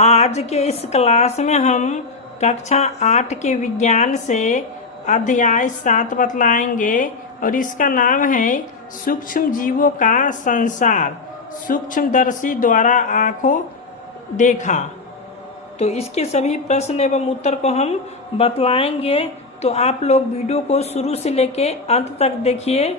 आज के इस क्लास में हम कक्षा 8 के विज्ञान से अध्याय 7 बतलाएंगे और इसका नाम है सूक्ष्म जीवों का संसार, सूक्ष्मदर्शी द्वारा आंखों देखा। तो इसके सभी प्रश्न एवं उत्तर को हम बतलाएंगे। तो आप लोग वीडियो को शुरू से लेके अंत तक देखिए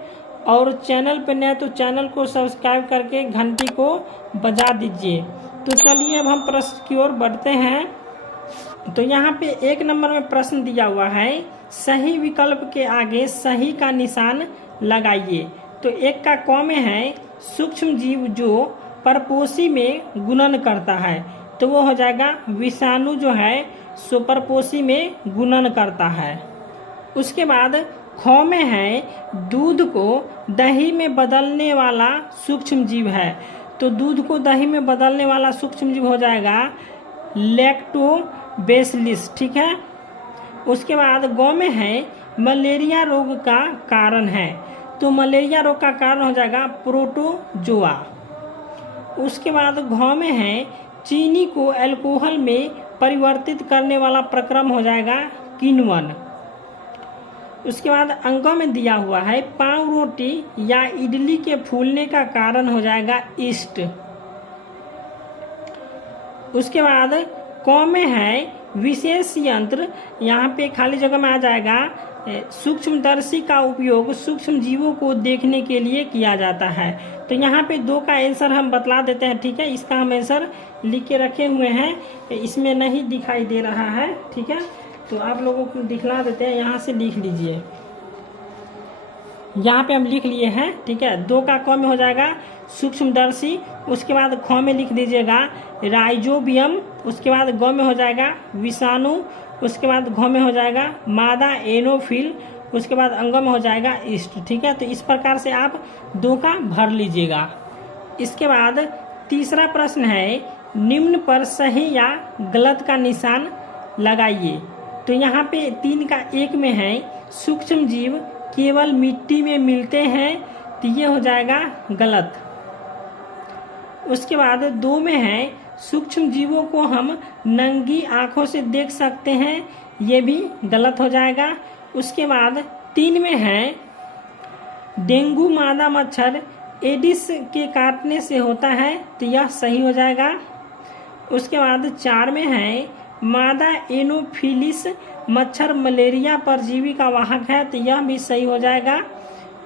और चैनल पर नए तो चैनल को सब्सक्राइब करके घंटी को बजा दीजिए। तो चलिए अब हम प्रश्न की ओर बढ़ते हैं। तो यहाँ पे 1 नंबर में प्रश्न दिया हुआ है, सही विकल्प के आगे सही का निशान लगाइए। तो 1 का क में है सूक्ष्म जीव जो परपोषी में गुणन करता है, तो वो हो जाएगा विषाणु जो है सो परपोषी में गुणन करता है। उसके बाद ख में है दूध को दही में बदलने वाला सूक्ष्म जीव है, तो दूध को दही में बदलने वाला सूक्ष्म जीव हो जाएगा लैक्टोबैसिलस, ठीक है। उसके बाद ग में है मलेरिया रोग का कारण है, तो मलेरिया रोग का कारण हो जाएगा प्रोटोजोआ। उसके बाद घ में है चीनी को अल्कोहल में परिवर्तित करने वाला प्रक्रम हो जाएगा किण्वन। उसके बाद अंकों में दिया हुआ है पाव रोटी या इडली के फूलने का कारण हो जाएगा ईस्ट। उसके बाद क में है विशेष यंत्र, यहाँ पे खाली जगह में आ जाएगा सूक्ष्मदर्शी का उपयोग सूक्ष्म जीवों को देखने के लिए किया जाता है। तो यहाँ पे 2 का आंसर हम बतला देते हैं, ठीक है। इसका हम आंसर लिख के रखे हुए हैं, इसमें नहीं दिखाई दे रहा है, ठीक है। तो आप लोगों को दिखला देते हैं, यहाँ से लिख लीजिए। यहाँ पे हम लिख लिए हैं, ठीक है। 2 का क में हो जाएगा सूक्ष्मदर्शी। उसके बाद ख में लिख दीजिएगा राइजोबियम। उसके बाद ग में हो जाएगा विषाणु। उसके बाद घ में हो जाएगा मादा एनोफिल। उसके बाद अंग में हो जाएगा ईस्ट, ठीक है। तो इस प्रकार से आप 2 का भर लीजिएगा। इसके बाद तीसरा प्रश्न है निम्न पर सही या गलत का निशान लगाइए। तो यहाँ पे 3 का 1 में है सूक्ष्म जीव केवल मिट्टी में मिलते हैं, तो ये हो जाएगा गलत। उसके बाद 2 में है सूक्ष्म जीवों को हम नंगी आंखों से देख सकते हैं, ये भी गलत हो जाएगा। उसके बाद 3 में है डेंगू मादा मच्छर एडिस के काटने से होता है, तो यह सही हो जाएगा। उसके बाद 4 में है मादा एनोफिलिस मच्छर मलेरिया परजीवी का वाहक है, तो यह भी सही हो जाएगा।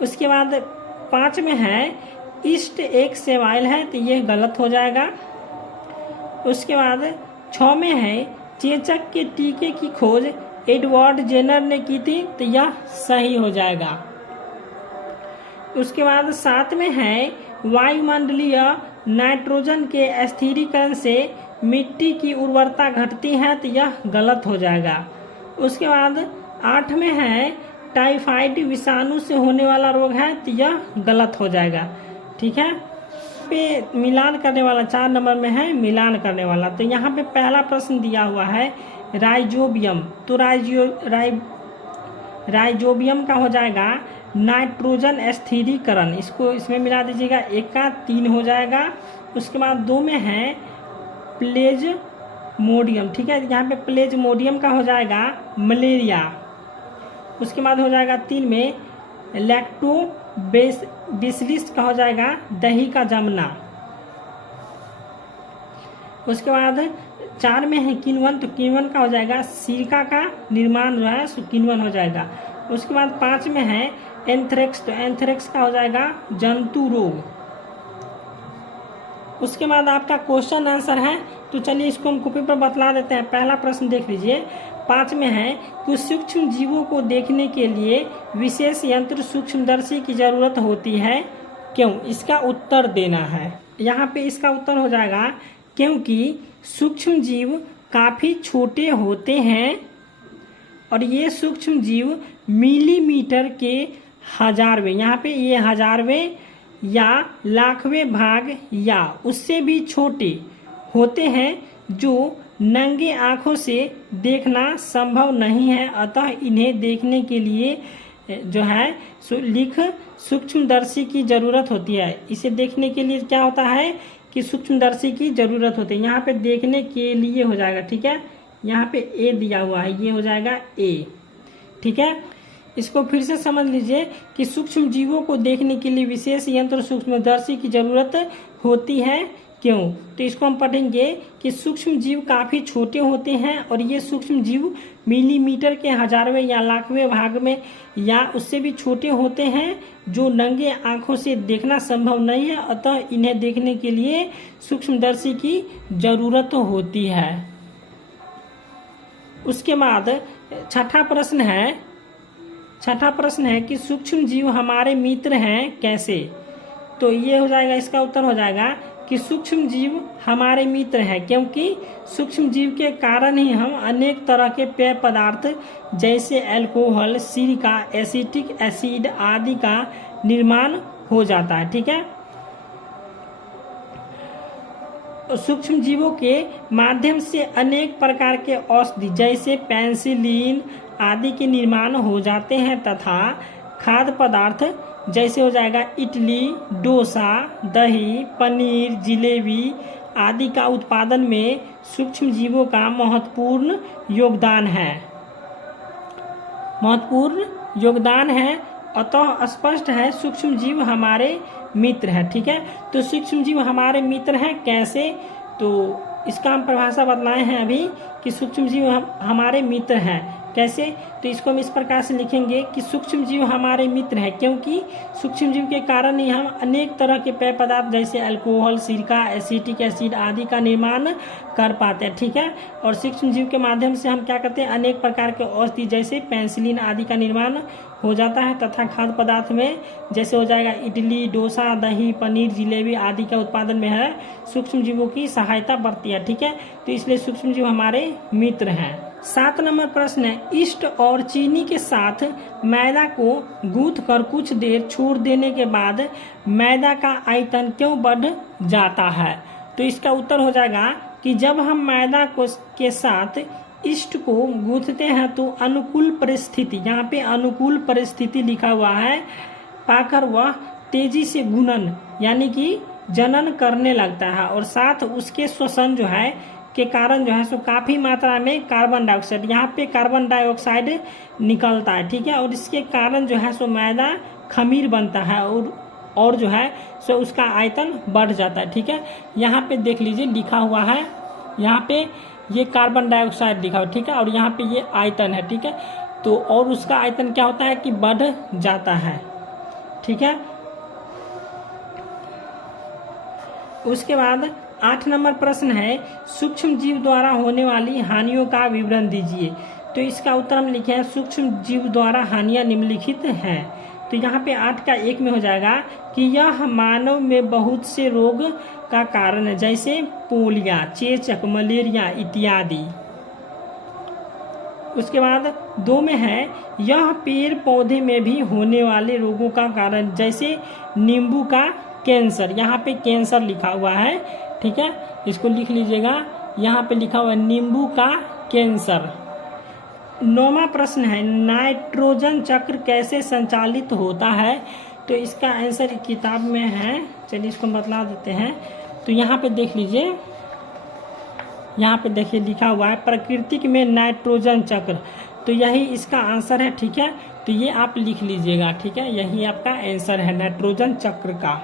उसके बाद 5 में है ईस्ट एक सेवाइल है, तो यह गलत हो जाएगा। उसके बाद 6 में है चेचक के टीके की खोज एडवर्ड जेनर ने की थी, तो यह सही हो जाएगा। उसके बाद 7 में है वायुमंडलीय नाइट्रोजन के स्थिरीकरण से मिट्टी की उर्वरता घटती है, तो यह गलत हो जाएगा। उसके बाद 8 में है टाइफाइड विषाणु से होने वाला रोग है, तो यह गलत हो जाएगा, ठीक है। पे मिलान करने वाला 4 नंबर में है मिलान करने वाला। तो यहाँ पे पहला प्रश्न दिया हुआ है राइजोबियम, तो राइजोबियम का हो जाएगा नाइट्रोजन स्थिरीकरण, इसको इसमें मिला दीजिएगा, 1 का 3 हो जाएगा। उसके बाद 2 में है प्लेज्मोडियम, ठीक है। यहाँ पे प्लेज्मोडियम का हो जाएगा मलेरिया। उसके बाद हो जाएगा 3 में लैक्टोबैसिलस का हो जाएगा दही का जमना। उसके बाद 4 में है किण्वन, तो किण्वन का हो जाएगा सिरका का निर्माण जो है सो किण्वन हो जाएगा। उसके बाद 5 में है एंथ्रेक्स, तो एंथ्रेक्स का हो जाएगा जंतु रोग। उसके बाद आपका क्वेश्चन आंसर है, तो चलिए इसको हम कॉपी पर बतला देते हैं। पहला प्रश्न देख लीजिए, 5 में है कि सूक्ष्म जीवों को देखने के लिए विशेष यंत्र सूक्ष्मदर्शी की जरूरत होती है, क्यों? इसका उत्तर देना है। यहाँ पे इसका उत्तर हो जाएगा क्योंकि सूक्ष्म जीव काफी छोटे होते हैं और ये सूक्ष्म जीव मिलीमीटर के हजारवें, यहाँ पे ये हजारवें या लाखवें भाग या उससे भी छोटे होते हैं, जो नंगे आंखों से देखना संभव नहीं है। अतः इन्हें देखने के लिए जो है सूक्ष्मदर्शी की जरूरत होती है। इसे देखने के लिए क्या होता है कि सूक्ष्मदर्शी की जरूरत होती है। यहाँ पे देखने के लिए हो जाएगा, ठीक है, यहाँ पे ए दिया हुआ है, ये हो जाएगा ए, ठीक है। इसको फिर से समझ लीजिए कि सूक्ष्म जीवों को देखने के लिए विशेष यंत्र सूक्ष्मदर्शी की जरूरत होती है, क्यों? तो इसको हम पढ़ेंगे कि सूक्ष्म जीव काफी छोटे होते हैं और ये सूक्ष्म जीव मिलीमीटर के हजारवें या लाखवें भाग में या उससे भी छोटे होते हैं, जो नंगे आंखों से देखना संभव नहीं है, अतः इन्हें देखने के लिए सूक्ष्मदर्शी की जरूरत होती है। उसके बाद छठा प्रश्न है कि सूक्ष्म जीव हमारे मित्र हैं कैसे? तो ये हो जाएगा, इसका उत्तर हो जाएगा कि सूक्ष्म जीव हमारे मित्र हैं क्योंकि सूक्ष्म जीव के कारण ही हम अनेक तरह के पेय पदार्थ जैसे अल्कोहल, सिरका, एसिटिक एसिड आदि का निर्माण हो जाता है, ठीक है। सूक्ष्म जीवों के माध्यम से अनेक प्रकार के औषधि जैसे पेनिसिलिन आदि के निर्माण हो जाते हैं तथा खाद्य पदार्थ जैसे हो जाएगा इडली, डोसा, दही, पनीर, जिलेबी आदि का उत्पादन में सूक्ष्म जीवों का महत्वपूर्ण योगदान है। अतः स्पष्ट है सूक्ष्म जीव हमारे मित्र है, ठीक है। तो सूक्ष्म जीव हमारे मित्र हैं कैसे? तो इसका हम परिभाषा बतलाए हैं अभी कि सूक्ष्म जीव हमारे मित्र हैं कैसे। तो इसको हम इस प्रकार से लिखेंगे कि सूक्ष्म जीव हमारे मित्र हैं क्योंकि सूक्ष्म जीव के कारण ही हम अनेक तरह के पेय पदार्थ जैसे अल्कोहल, सिरका, एसिटिक एसिड आदि का निर्माण कर पाते हैं, ठीक है। और सूक्ष्म जीव के माध्यम से हम क्या करते हैं, अनेक प्रकार के औषधि जैसे पेनिसिलिन आदि का निर्माण हो जाता है तथा खाद्य पदार्थ में जैसे हो जाएगा इडली, डोसा, दही, पनीर, जिलेबी आदि का उत्पादन में है सूक्ष्म जीवों की सहायता बढ़ती है, ठीक है। तो इसलिए सूक्ष्म जीव हमारे मित्र हैं। 7 नंबर प्रश्न है, ईस्ट और चीनी के साथ मैदा को गूंथ कर कुछ देर छोड़ देने के बाद मैदा का आयतन क्यों बढ़ जाता है? तो इसका उत्तर हो जाएगा कि जब हम मैदा के साथ ईस्ट को गूंथते हैं तो अनुकूल परिस्थिति, यहाँ पे अनुकूल परिस्थिति लिखा हुआ है, पाकर वह तेजी से गुणन यानी कि जनन करने लगता है और साथ उसके श्वसन जो है के कारण जो है सो काफी मात्रा में कार्बन डाइऑक्साइड, यहाँ पे कार्बन डाइऑक्साइड निकलता है, ठीक है। और इसके कारण जो है सो मैदा खमीर बनता है और जो है सो उसका आयतन बढ़ जाता है, ठीक है। यहाँ पे देख लीजिए लिखा हुआ है, यहाँ पे ये कार्बन डाइऑक्साइड लिखा हुआ, ठीक है, और यहाँ पे ये आयतन है, ठीक है। तो और उसका आयतन क्या होता है कि बढ़ जाता है, ठीक है। उसके बाद 8 नंबर प्रश्न है, सूक्ष्म जीव द्वारा होने वाली हानियों का विवरण दीजिए। तो इसका उत्तर हम लिखे हैं, सूक्ष्म जीव द्वारा हानियां निम्नलिखित हैं। तो यहाँ पे 8 का 1 में हो जाएगा कि यह मानव में बहुत से रोग का कारण है जैसे पोलिया, चेचक, मलेरिया इत्यादि। उसके बाद 2 में है, यह पेड़ पौधे में भी होने वाले रोगों का कारण जैसे नींबू का कैंसर, यहाँ पे कैंसर लिखा हुआ है, ठीक है, इसको लिख लीजिएगा, यहाँ पे लिखा हुआ है नींबू का कैंसर। 9वां प्रश्न है, नाइट्रोजन चक्र कैसे संचालित होता है? तो इसका आंसर किताब में है, चलिए इसको बतला देते हैं। तो यहाँ पे देख लीजिए, यहाँ पे देखिए लिखा हुआ है प्राकृतिक में नाइट्रोजन चक्र, तो यही इसका आंसर है, ठीक है। तो ये आप लिख लीजिएगा, ठीक है, यही आपका आंसर है नाइट्रोजन चक्र का।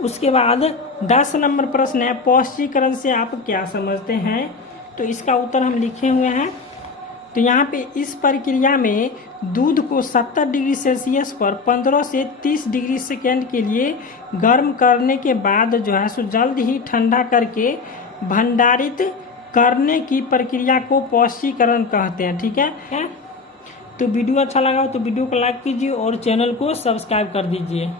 उसके बाद 10 नंबर प्रश्न है, पौष्टिकरण से आप क्या समझते हैं? तो इसका उत्तर हम लिखे हुए हैं। तो यहाँ पे इस प्रक्रिया में दूध को 70 डिग्री सेल्सियस पर 15 से 30 डिग्री सेकेंड के लिए गर्म करने के बाद जो है सो जल्द ही ठंडा करके भंडारित करने की प्रक्रिया को पौष्टिकरण कहते हैं, ठीक है। तो वीडियो अच्छा लगा तो वीडियो को लाइक कीजिए और चैनल को सब्सक्राइब कर दीजिए।